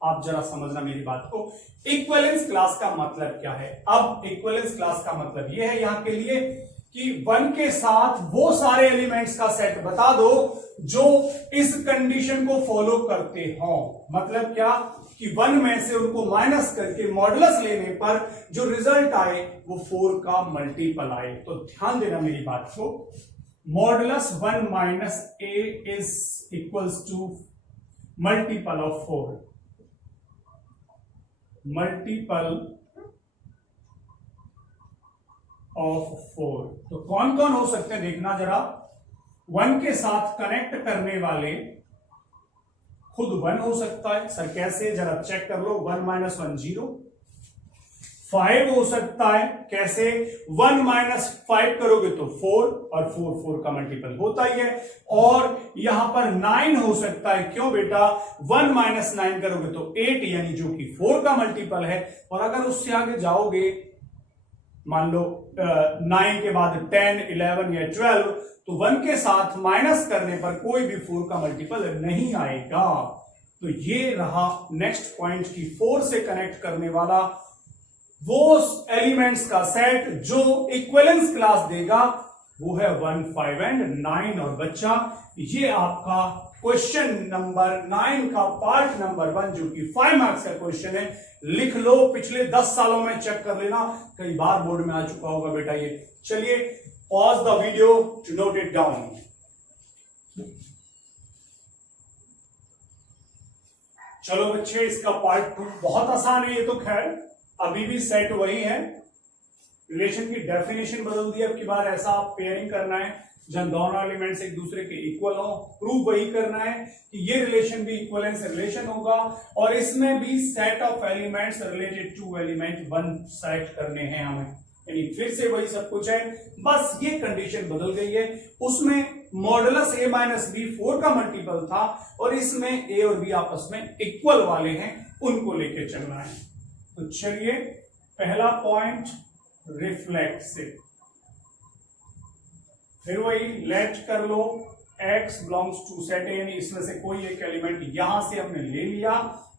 आप जरा समझना मेरी बात को, इक्विवेलेंस क्लास का मतलब क्या है। अब इक्विवेलेंस क्लास का मतलब यह है यहां के लिए कि 1 के साथ वो सारे एलिमेंट्स का सेट बता दो जो इस कंडीशन को फॉलो करते हो। मतलब क्या कि 1 में से उनको माइनस करके मॉडुलस लेने पर जो रिजल्ट आए वो 4 का मल्टीपल आए। तो ध्यान देना मेरी बात को, modulus 1 minus a is equals to multiple of 4, multiple of 4। तो कौन कौन हो सकते हैं देखना जरा। 1 के साथ कनेक्ट करने वाले खुद 1 हो सकता है। सर कैसे, जरा चेक कर लो। 1 माइनस 1 0। 5 हो सकता है, कैसे, 1 माइनस 5 करोगे तो 4, और 4 का मल्टीपल होता ही है। और यहां पर 9 हो सकता है, क्यों बेटा, 1 माइनस 9 करोगे तो 8, यानी जो कि 4 का मल्टीपल है। और अगर उससे आगे जाओगे, मान लो 9 के बाद 10, 11 या 12, तो 1 के साथ माइनस करने पर कोई भी 4 का मल्टीपल नहीं आएगा। तो ये रहा नेक्स्ट पॉइंट की 4 से कनेक्ट करने वाला वो एलिमेंट्स का सेट जो इक्विवेलेंस क्लास देगा, वो है 1, 5 एंड 9। और बच्चा ये आपका क्वेश्चन नंबर 9 का पार्ट नंबर 1 जो कि 5 मार्क्स का क्वेश्चन है, लिख लो। पिछले 10 सालों में चेक कर लेना, कई बार बोर्ड में आ चुका होगा बेटा ये। चलिए pause the video to note it down. चलो बच्चे, इसका पार्ट 2 बहुत आसान है ये तो। खैर अभी भी सेट वही है, रिलेशन की डेफिनेशन बदल दी। अब की बार ऐसा आप पेयरिंग करना है जब दोनों एलिमेंट्स एक दूसरे के इक्वल हो। प्रूव वही करना है कि ये रिलेशन भी इक्विवेलेंस रिलेशन होगा, और इसमें भी set of elements related to element 1 select करने हैं हमें। यानी फिर से वही सब कुछ है, बस ये कंडीशन बदल गई है। उसमें मॉडुलस a माइनस बी 4 का मल्टीपल था, और इसमें a और b आपस में इक्वल वाले हैं, उनको लेके चलना है। तो चलिए पहला पॉइंट रिफ्लेक्सिव, फिर वही लेट कर लो x belongs to set A, यानी इसमें से कोई एक एलिमेंट यहां से हमने ले लिया।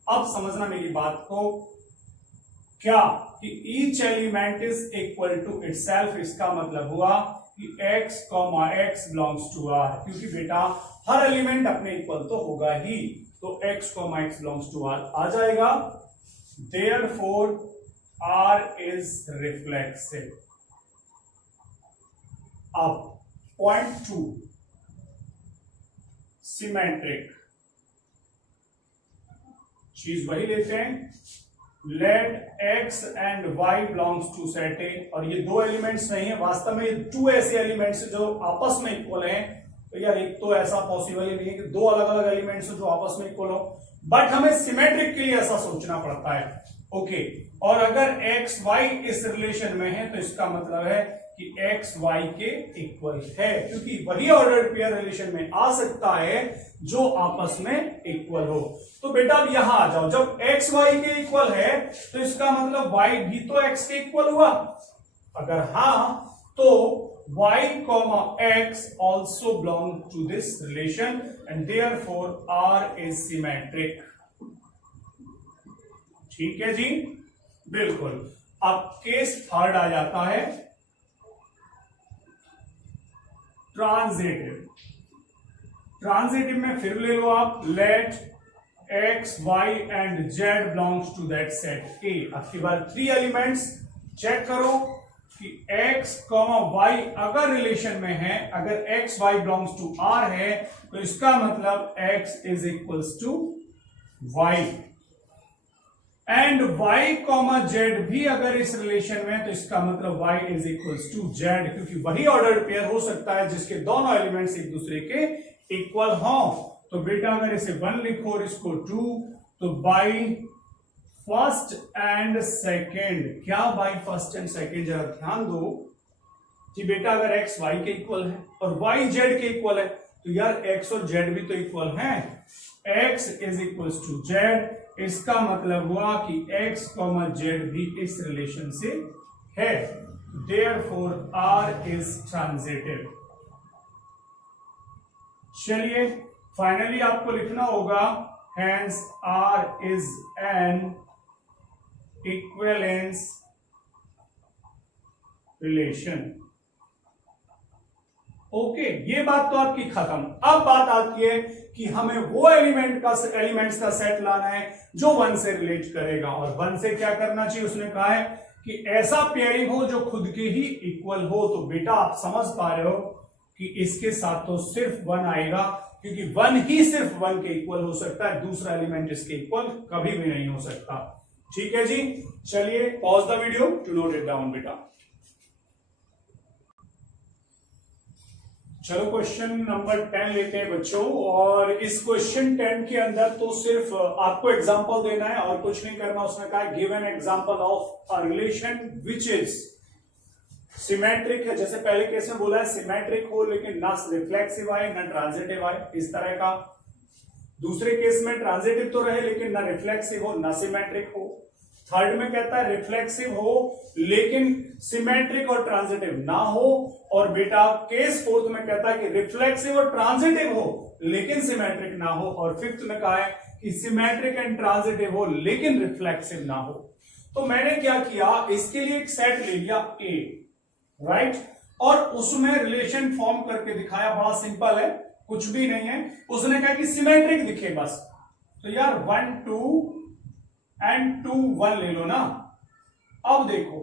अब समझना मेरी बात को, क्या कि each element is equal to itself. इसका मतलब हुआ कि x, x belongs to r, क्योंकि बेटा हर एलिमेंट अपने इक्वल तो होगा ही। तो x, x belongs to r आ जाएगा। Therefore r is reflexive। अब पॉइंट 2 सिमेट्रिक, चीज वही लेते हैं। Let x and y belongs to set A, और ये दो एलिमेंट्स नहीं है, वास्तव में ये 2 ऐसे एलिमेंट्स जो आपस में इक्वल हैं। तो यार एक तो ऐसा पॉसिबल ही नहीं है कि 2 अलग अलग एलिमेंट्स जो आपस में इक्वल हो, बट हमें सिमेट्रिक के लिए ऐसा सोचना पड़ता है। ओके, और अगर x y इस रिलेशन में है तो इसका मतलब है कि x y के इक्वल है, क्योंकि वही ऑर्डर्ड पेयर रिलेशन में आ सकता है जो आपस में इक्वल हो। तो बेटा अब यहां आ जाओ, जब x y के इक्वल है तो इसका मतलब y भी तो x के इक्वल हुआ। अगर हां तो y, x also belong to this relation and therefore r is symmetric। ठीक है जी, बिल्कुल। अब केस थर्ड आ जाता है ट्रांजिटिव। ट्रांजिटिव में फिर ले लो आप, let x, y and z belongs to that set A. अब की बार 3 एलिमेंट्स चेक करो कि x, y अगर रिलेशन में है, अगर x, y belongs to r है, तो इसका मतलब x is equals to y, and y, z भी अगर इस रिलेशन में, तो इसका मतलब y is equals to z, क्योंकि वही ऑर्डर्ड पेयर हो सकता है जिसके दोनों एलिमेंट्स एक दूसरे के इक्वल हों। तो बेटा अगर इसे 1 लिखो और इसको 2, तो बाई फर्स्ट एंड सेकेंड, क्या बाई फर्स्ट एंड सेकेंड, जरा ध्यान दो कि बेटा अगर x y के इक्वल है और y z के इक्वल है, तो यार x और z भी तो इक्वल हैं। x is equals to z, इसका मतलब हुआ कि x, z भी इस रिलेशन से है। Therefore r is transitive। चलिए फाइनली आपको लिखना होगा hence r is an equivalence relation। Okay, ये बात तो आपकी खत्म। अब बात आती है कि हमें वो एलिमेंट्स का सेट लाना है जो 1 से रिलेट करेगा, और 1 से क्या करना चाहिए, उसने कहा है कि ऐसा पेयरिंग हो जो खुद के ही इक्वल हो। तो बेटा आप समझ पा रहे हो कि इसके साथ तो सिर्फ 1 आएगा, क्योंकि 1 ही सिर्फ 1 के इक्वल हो सकता है, दूसरा एलिमेंट इसके इक्वल कभी भी नहीं हो सकता। ठीक है जी, चलिए pause the video to note it down बेटा। चलो क्वेश्चन नंबर 10 लेते हैं बच्चों, और इस क्वेश्चन 10 के अंदर तो सिर्फ आपको एग्जांपल देना है और कुछ नहीं करना। उसने कहा give an example of a relation which is symmetric है, जैसे पहले केस में बोला है सिमेट्रिक हो लेकिन ना रिफ्लेक्सिव आए ना ट्रांजिटिव आए, इस तरह का। दूसरे केस में ट्रांजिटिव तो रहे लेकिन ना रिफ्लेक्सिव हो ना सिमेट्रिक हो। थर्ड में कहता है रिफ्लेक्सिव हो लेकिन सिमेट्रिक और ट्रांजिटिव ना हो। और बेटा केस फोर्थ में कहता है कि रिफ्लेक्सिव और ट्रांजिटिव हो लेकिन सिमेट्रिक ना हो। और फिफ्थ में कहा है कि सिमेट्रिक एंड ट्रांजिटिव हो लेकिन रिफ्लेक्सिव ना हो। तो मैंने क्या किया, इसके लिए एक सेट ले लिया ए, राइट, और उसमें रिलेशन फॉर्म करके दिखाया। बड़ा सिंपल है, कुछ भी नहीं है। उसने कहा कि सिमेट्रिक दिखे बस, तो यार 1 2 एंड 2 1 ले लो ना। अब देखो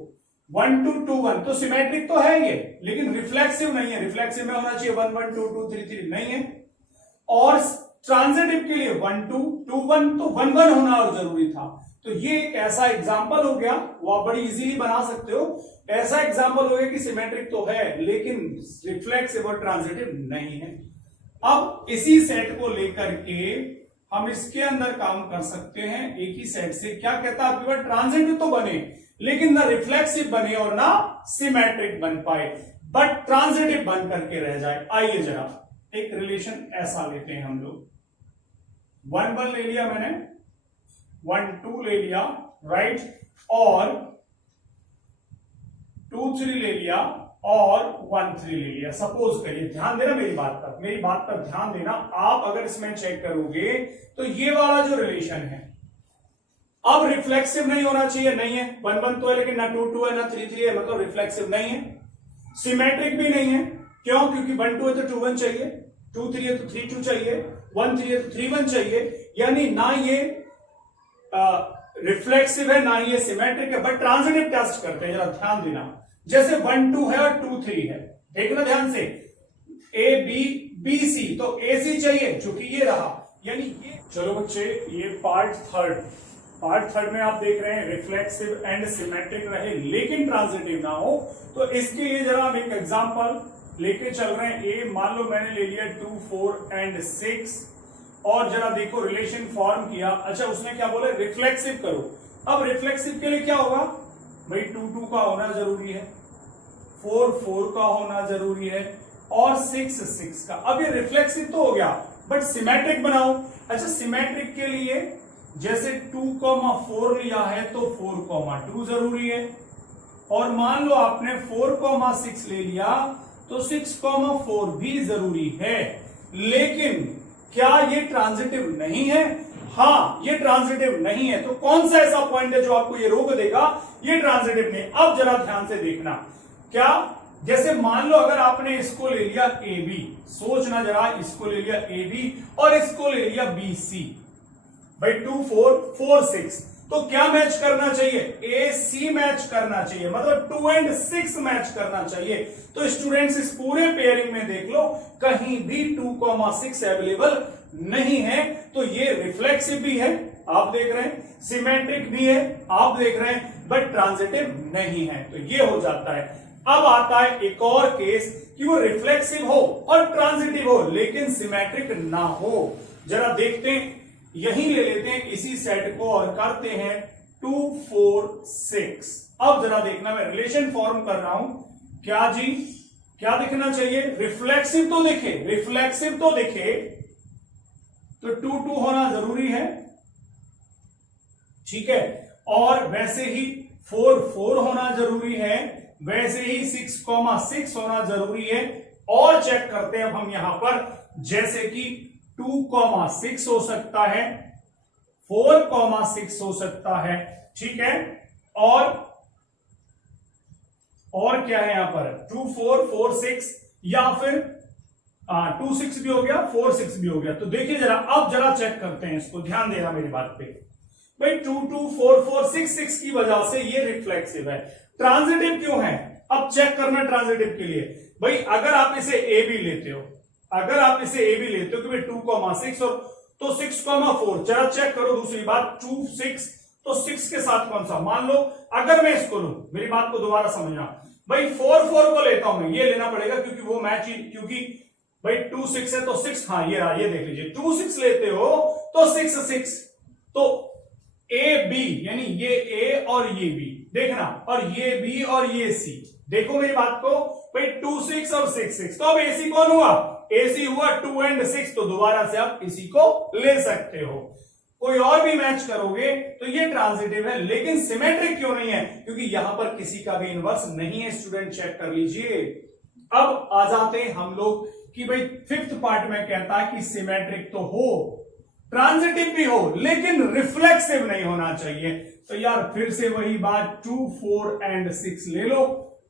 1 2 2 1 तो सिमेट्रिक तो है ये, लेकिन रिफ्लेक्सिव नहीं है। रिफ्लेक्सिव में होना चाहिए 1 1 2 2 3 3, नहीं है। और ट्रांजिटिव के लिए 1 2 2 1 तो 1 1 होना और जरूरी था। तो ये एक ऐसा एग्जाम्पल हो गया, वो आप बड़ी इजीली बना सकते हो। ऐसा एग्जाम्पल हो गया कि सिमेट्रिक तो है लेकिन रिफ्लेक्सिव और ट्रांजिटिव नहीं है। अब इसी सेट को लेकर के हम इसके अंदर काम कर सकते हैं। एक ही सेट से क्या कहता है आपके पास, ट्रांजिटिव तो बने लेकिन ना रिफ्लेक्सिव बने और ना सिमेट्रिक बन पाए, बट ट्रांजिटिव बन करके रह जाए। आइए जरा एक रिलेशन ऐसा लेते हैं हम लोग। 1 1 ले लिया मैंने, 1 2 ले लिया, राइट, और 2 3 ले लिया और 1 3 ले लिया। सपोज करिए, ध्यान देना मेरी बात पर ध्यान देना। आप अगर इसमें चेक करोगे तो ये वाला जो रिलेशन है, अब रिफ्लेक्सिव नहीं होना चाहिए, नहीं है। 1 1 तो है लेकिन ना 2 2 है ना 3 3 है, मतलब रिफ्लेक्सिव नहीं है। सिमेट्रिक भी नहीं है, क्यों? क्योंकि 1 2 है तो 2 1 चाहिए, 2 3 है तो 3 2 चाहिए, 1 3 है तो 3 1 चाहिए। यानी ना ये रिफ्लेक्सिव है ना ये सिमेट्रिक है। बट ट्रांजिटिव टेस्ट करते हैं, जरा ध्यान देना। जैसे 1 2 है और 2 3 है, देखना ध्यान से, ए बी बी सी, तो ए सी चाहिए चूंकि ये रहा, यानी ये। चलो बच्चे, ये पार्ट थर्ड में आप देख रहे हैं रिफ्लेक्सिव एंड सिमेट्रिक रहे लेकिन ट्रांजिटिव ना हो। तो इसके लिए जरा हम एक एग्जांपल लेके चल रहे हैं। ए मान लो मैंने ले लिया 2 4 एंड 6, और जरा देखो रिलेशन फॉर्म किया। अच्छा, उसने क्या बोला, रिफ्लेक्सिव करो। अब रिफ्लेक्सिव के लिए क्या होगा भाई, 2 2 का होना जरूरी है, 4 4 का होना जरूरी है, और 6 6 का। अब ये रिफ्लेक्सिव तो हो गया, बट सिमेट्रिक बनाओ। अच्छा, सिमेट्रिक के लिए जैसे 2 4 लिया है तो 4 2 जरूरी है, और मान लो आपने 4 6 ले लिया तो 6 4 भी जरूरी है। लेकिन क्या ये ट्रांजिटिव नहीं है? हाँ, ये ट्रांजिटिव नहीं है। तो कौन सा ऐसा पॉइंट है जो आपको ये रोक देगा ये ट्रांजिटिव नहीं? अब जरा ध्यान से देखना, क्या, जैसे मान लो अगर आपने इसको ले लिया ए बी, सोचना जरा, इसको ले लिया ए बी और इसको ले लिया बी सी, भाई 2 4 4 6, तो क्या मैच करना चाहिए? ए सी मैच करना चाहिए, मतलब 2 एंड 6 मैच करना चाहिए। तो स्टूडेंट्स इस पूरे पेयरिंग में देख लो, कहीं भी 2 6 अवेलेबल नहीं है। तो ये रिफ्लेक्सिव भी है, आप देख रहे हैं, सिमेट्रिक भी है, आप देख रहे हैं, बट ट्रांजिटिव नहीं है। तो ये हो जाता है। अब आता है एक और केस कि वो रिफ्लेक्सिव हो और ट्रांजिटिव हो लेकिन सिमेट्रिक ना हो। जरा देखते हैं, यहीं ले लेते हैं इसी सेट को और करते हैं 2 4 6। अब जरा देखना, मैं रिलेशन फॉर्म कर रहा हूं, क्या जी, क्या दिखना चाहिए? रिफ्लेक्सिव तो दिखे, रिफ्लेक्सिव तो दिखे, तो 2 2 होना जरूरी है, ठीक है। और वैसे ही 4 4 होना जरूरी है, वैसे ही 6 6 होना जरूरी है। और चेक करते हैं अब हम यहां पर, जैसे कि 2 6 हो सकता है, 4 6 हो सकता है, ठीक है। और क्या है यहां पर 2 4 4 6, या फिर 2 6 भी हो गया, 4 6 भी हो गया। तो देखिए जरा, अब जरा चेक करते हैं इसको, ध्यान देना मेरी बात पे भाई। 2 2 4 4 6 6 की वजह से ये रिफ्लेक्सिव है। ट्रांजिटिव क्यों है, अब चेक करना ट्रांजिटिव के लिए। भाई अगर आप इसे ए भी लेते हो, अगर आप इसे ए भी लेते हो कि भाई 2,6 और तो 6,4, जरा चेक करो दूसरी बात, 2 6 तो 6 के साथ कौन सा, मान लो अगर मैं इसको लूं, मेरी बात को दोबारा समझना भाई, 4 4 को लेता हूं मैं, ये लेना पड़ेगा क्योंकि वो मैच ही, क्योंकि भाई 2 6 है तो 6, हाँ ये रहा, ये देख लीजिए 2 6 लेते हो तो 6 6, तो ए बी यानी ये ए और ये बी देखना, और ये बी और ये सी, देखो मेरी बात को भाई 2 6 और 6 6, तो अब एसी कौन हुआ, एसी हुआ 2 एंड 6, तो दोबारा से आप इसी को ले सकते हो। कोई और भी मैच करोगे तो ये ट्रांजिटिव है, लेकिन सिमेट्रिक क्यों नहीं है, क्योंकि यहां पर किसी का भी इनवर्स नहीं है। स्टूडेंट चेक कर लीजिए। अब आ जाते हैं हम लोग कि भाई फिफ्थ पार्ट में कहता है कि सिमेट्रिक तो हो, ट्रांजिटिव भी हो, लेकिन रिफ्लेक्सिव नहीं होना चाहिए। तो यार फिर से वही बात, 2 4 एंड 6 ले लो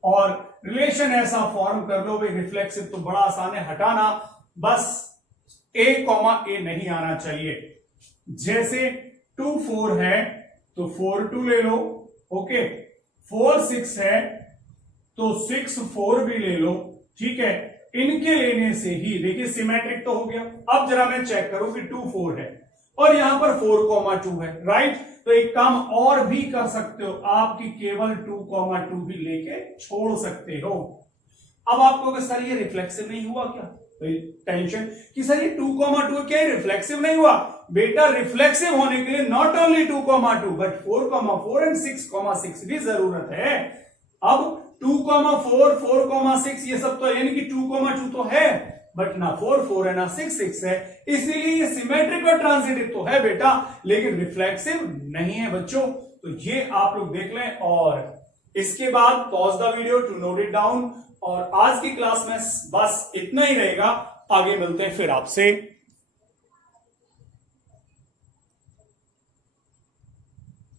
और रिलेशन ऐसा फॉर्म कर लो भाई, रिफ्लेक्सिव तो बड़ा आसान है हटाना, बस ए कॉमा ए नहीं आना चाहिए। जैसे 2 4 है तो 4 2 ले लो, ओके, 4 6 है तो 6 4 भी ले लो, ठीक है। इनके लेने से ही देखिए सिमेट्रिक तो हो गया। अब जरा मैं चेक करूं कि 2 4 है और यहां पर 4,2 है, राइट। तो एक काम और भी कर सकते हो, आपकी केवल 2,2 भी लेके छोड़ सकते हो। अब आपको सर ये रिफ्लेक्सिव नहीं हुआ क्या, टेंशन कि सर ये 2,2 क्या रिफ्लेक्सिव नहीं हुआ, बेटा रिफ्लेक्सिव होने के लिए नॉट ओनली 2,2 बट 4,4 एंड 6,6 भी जरूरत है। अब 2,4 4,6 ये सब तो यानी कि 2,2 तो है, बट ना 4 4 है ना 6 6 है, इसीलिए ये सिमेट्रिक और ट्रांजिटिव तो है बेटा, लेकिन रिफ्लेक्सिव नहीं है बच्चों। तो ये आप लोग देख लें और इसके बाद pause the video to note it down. और आज की क्लास में बस इतना ही रहेगा, आगे मिलते हैं फिर आपसे।